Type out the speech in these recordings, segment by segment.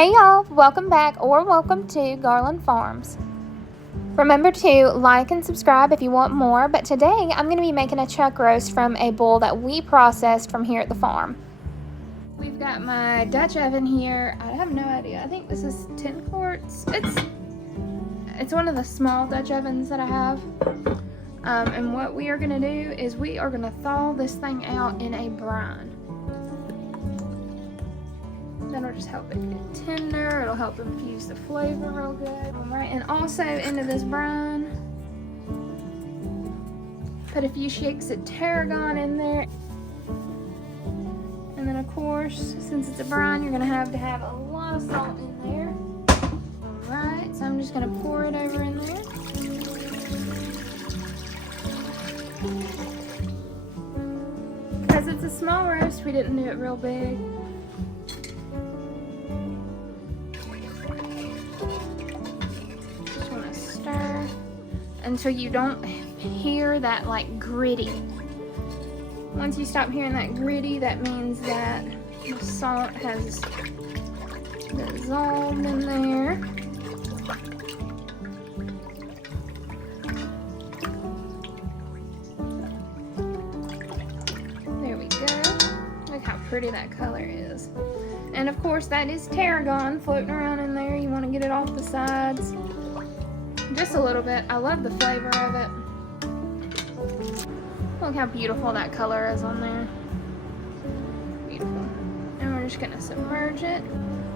Hey y'all, welcome back or welcome to Garland Farms. Remember to like and subscribe if you want more, but today I'm going to be making a chuck roast from a bull that we processed from here at the farm. We've got my Dutch oven here. I have no idea. I think this is 10 quarts. It's one of the small Dutch ovens that I have. And what we are going to do is we are going to thaw this thing out in a brine. That'll just help it get tender. It'll help infuse the flavor real good. Alright, and also into this brine, put a few shakes of tarragon in there. And then of course, since it's a brine, you're going to have a lot of salt in there. Alright, so I'm just going to pour it over in there. Because it's a small roast, we didn't do it real big. Until you don't hear that like gritty. Once you stop hearing that gritty, that means that the salt has dissolved in there. There we go. Look how pretty that color is. And of course that is tarragon floating around in there. You want to get it off the sides. Just a little bit. I love the flavor of it. Look how beautiful that color is on there. Beautiful. And we're just going to submerge it.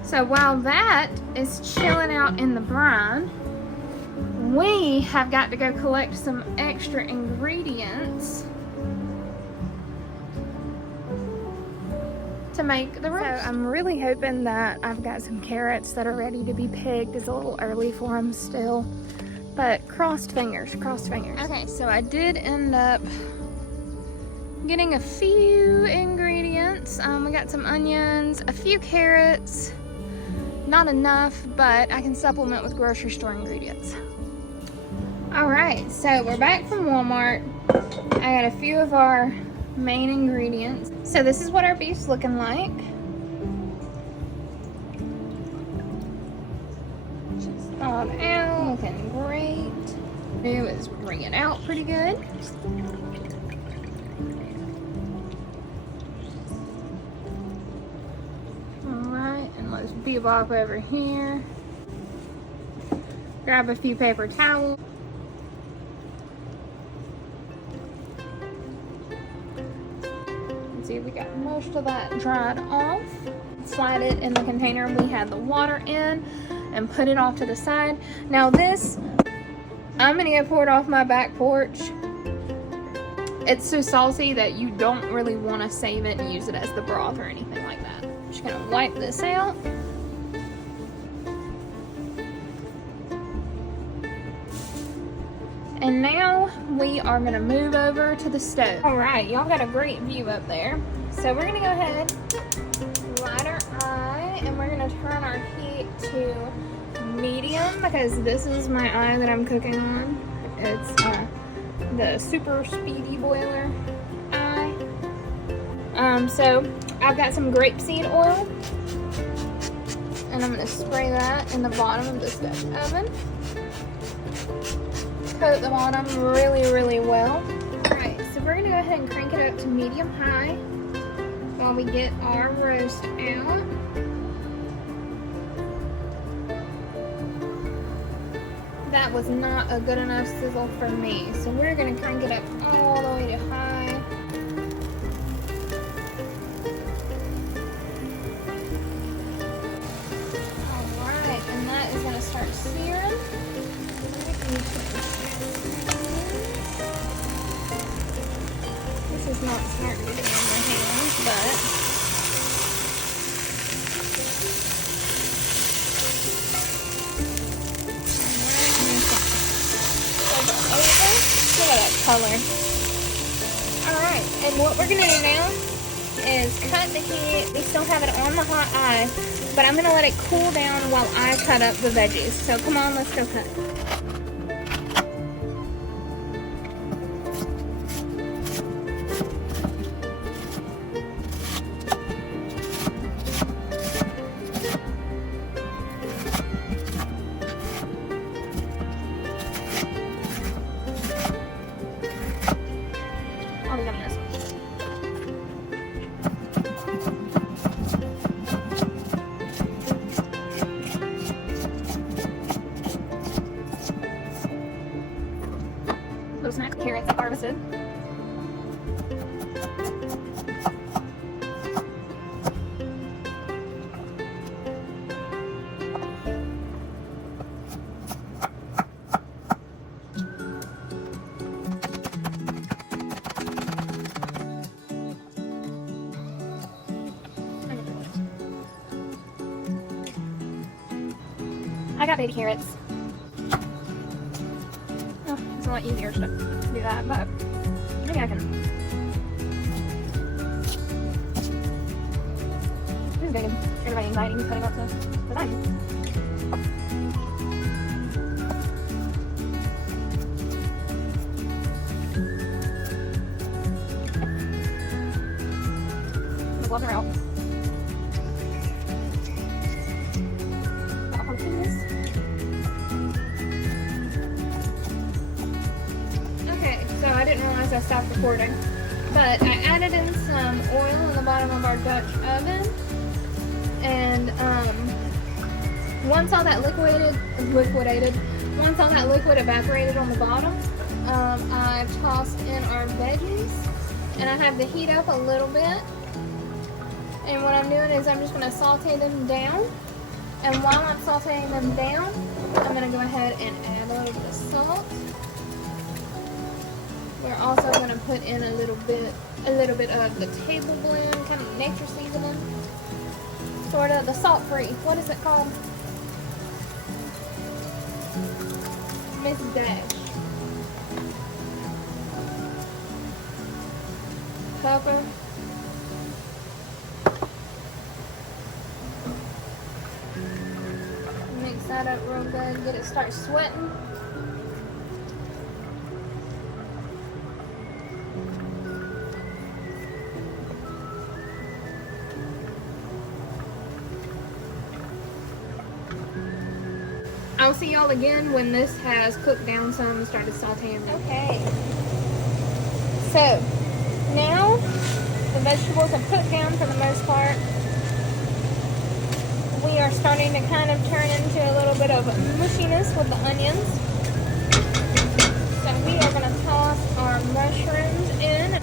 So while that is chilling out in the brine, we have got to go collect some extra ingredients to make the roast. So I'm really hoping that I've got some carrots that are ready to be picked. It's a little early for them still. But crossed fingers, crossed fingers. Okay, so I did end up getting a few ingredients. We got some onions, a few carrots. Not enough, but I can supplement with grocery store ingredients. Alright, so we're back from Walmart. I got a few of our main ingredients. So this is what our beef's looking like. Just thawed out, looking great. It was bringing out pretty good. Alright, and let's bebop over here. Grab a few paper towels. See, we got most of that dried off. Slide it in the container we had the water in and put it off to the side. Now this, I'm gonna go pour it off my back porch. It's so salty that you don't really want to save it and use it as the broth or anything like that. I'm just gonna wipe this out. And now we are gonna move over to the stove. All right, y'all got a great view up there. So we're gonna go ahead, light our eye, and we're gonna turn our heat to medium because this is my eye that I'm cooking on. It's the super speedy boiler eye. So I've got some grapeseed oil, and I'm gonna spray that in the bottom of this Dutch oven. Coat the bottom really well. Alright, so we're gonna go ahead and crank it up to medium-high while we get our roast out. That was not a good enough sizzle for me, so we're gonna crank it up all the way to high. Alright, and that is gonna start searing. This is not smart to do in my hands, but look at that color. Alright, and what we're gonna do now is cut the heat. We still have it on the hot eye, but I'm gonna let it cool down while I cut up the veggies. So come on, let's go cut. all the yumminess. Little snack carrots I harvested. I got baby carrots. Oh, it's a lot easier to do that, but maybe I can. This is good. Everybody inviting me cutting up stuff. Because I am. The gloves are out. So I didn't realize I stopped recording, but I added in some oil in the bottom of our Dutch oven, and once all that liquid evaporated on the bottom, I tossed in our veggies, and I have the heat up a little bit, and what I'm doing is I'm just going to saute them down, and while I'm sauteing them down, I'm going to go ahead and add a little bit of salt. We're also going to put in a little bit of the table blend, kind of nature seasoning, sort of the salt-free. What is it called? Miss Dash. Pepper. Mix that up real good. Get it start sweating. I'll see y'all again when this has cooked down some and started sauteing. Okay. So, now the vegetables have cooked down for the most part. We are starting to kind of turn into a little bit of mushiness with the onions. So we are going to toss our mushrooms in.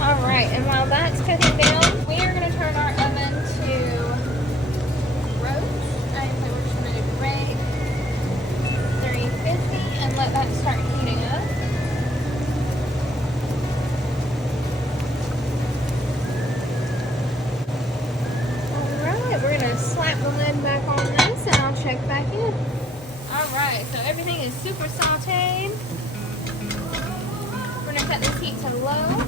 Alright, and while that's cooking down, we are going to turn our oven to roast. I think we're just going to do rate 350 and let that start heating up. Alright, we're going to slap the lid back on this and I'll check back in. Alright, so everything is super sauteed. We're going to cut this heat to low.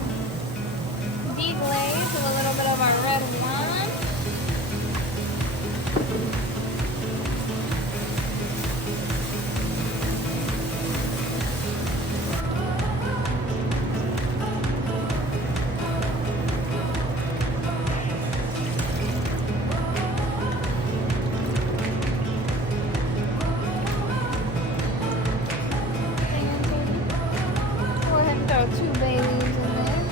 Deglaze with a little bit of our red wine. Go ahead and throw 2 bay leaves in there.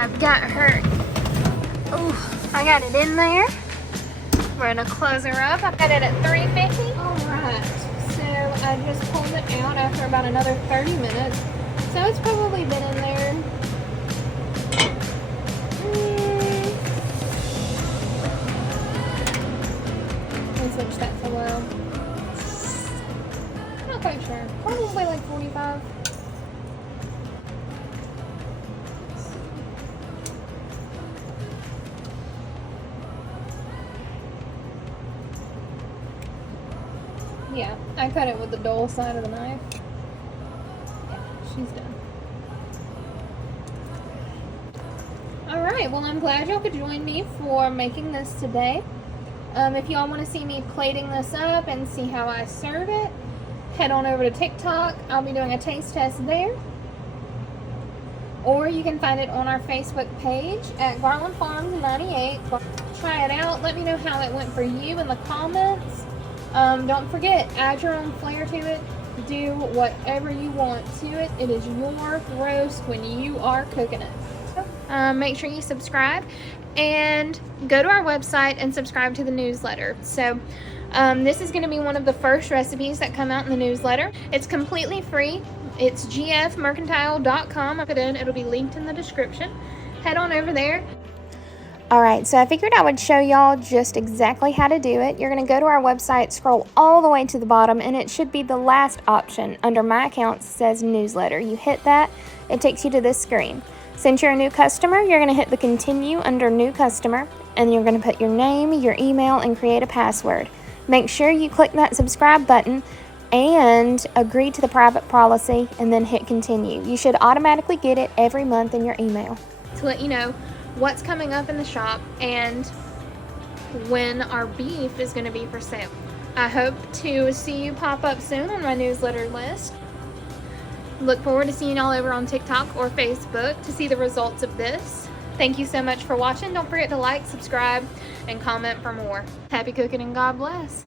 I've got her. Oh, I got it in there. We're gonna close her up. I've got it at 350. All right, so I just pulled it out after about another 30 minutes. So it's probably been in there. Let's switch that for low. Not quite sure. Probably like 45. Yeah, I cut it with the dull side of the knife. Yeah, she's done. Alright, well I'm glad y'all could join me for making this today. If y'all want to see me plating this up and see how I serve it, head on over to TikTok. I'll be doing a taste test there. Or you can find it on our Facebook page at Garland Farms 98. Try it out. Let me know how it went for you in the comments. Don't forget, add your own flair to it. Do whatever you want to it. It is your roast when you are cooking it. Make sure you subscribe and go to our website and subscribe to the newsletter. So this is going to be one of the first recipes that come out in the newsletter. It's completely free. It's gfmercantile.com. I'll put it in. It'll be linked in the description. Head on over there. Alright, so I figured I would show y'all just exactly how to do it. You're going to go to our website, scroll all the way to the bottom, and it should be the last option. Under My Accounts, it says Newsletter. You hit that, it takes you to this screen. Since you're a new customer, you're going to hit the Continue under New Customer, and you're going to put your name, your email, and create a password. Make sure you click that subscribe button and agree to the private policy, and then hit Continue. You should automatically get it every month in your email to let you know what's coming up in the shop and when our beef is going to be for sale. I hope to see you pop up soon on my newsletter list. Look forward to seeing y'all over on TikTok or Facebook to see the results of this. Thank you so much for watching. Don't forget to like, subscribe, and comment for more. Happy cooking and God bless.